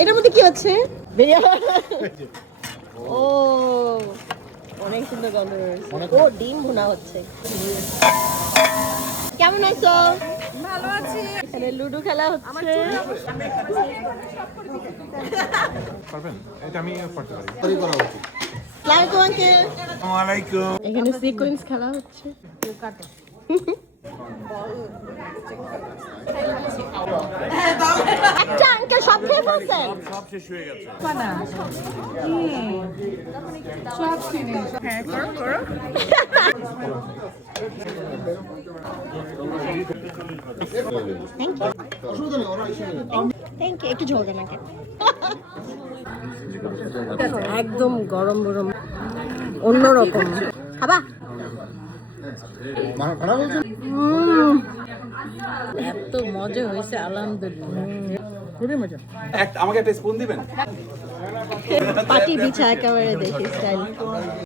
এটার মধ্যে কি হচ্ছে? ও অনেক সুন্দর গন্ধ বেরোচ্ছে। ও ডিম ভুনা হচ্ছে। কেমন আছো? ভালো আছি। এখানে লুডো খেলা হচ্ছে। পারবেন? এটা আমি করতে পারি। আসসালামু আঙ্কেল। আসসালামু আলাইকুম। এখানে সিকোয়েন্স খেলা হচ্ছে। আচ্ছা আঙ্কেল সব খেয়ে ফেলছেন? সব শেষ হয়ে গেছে। সব ফিনিশ। হ্যাঁ করো করো। Thank you. Thank you. একটু ঝোল দেন আঙ্কেল। একদম গরম গরম অন্যরকম। খাবা? এত মজা হয়েছে আলহামদুলিল্লাহ। খুবই মজা। আমাকে একটা স্পুন দিবেন? পাটি বিছা একেবারে দেখি স্টাইল।